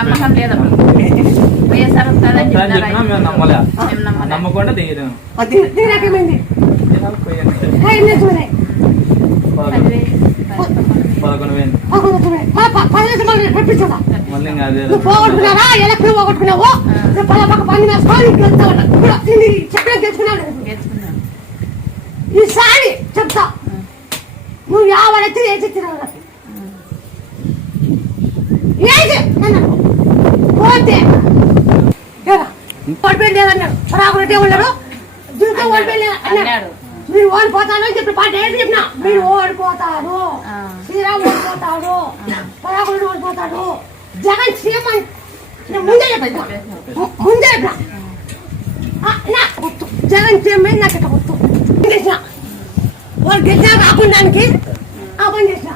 నమ్మకం లేదమ్మా. వైఎస్ఆర్ వస్తారని నమ్మకుండా పోగొట్టుకున్నారా ఎలక్షన్ పోగొట్టుకున్నావు ఈసారి చెప్తా నువ్వు యావరైతే ఏది పోతే ఓడిపోయిందేదన్నాడు రాకున్నట్టే ఉన్నాడు దీంతో ఓడిపోయలేదు అన్నాడు. మీరు ఓడిపోతాను అని చెప్పి పాట ఏది చెప్పినా మీరు ఓడిపోతారు, శ్రీరామ్ ఓడిపోతాడు, పరాకులు ఓడిపోతాడు, జగన్ సీఎం అని ముందే చెప్పా ముందే గుర్తు జగన్ సీఎం నాకు గుర్తు చేసిన వాళ్ళు గెలిచినా రాకుండానికి ఆ పని చేసిన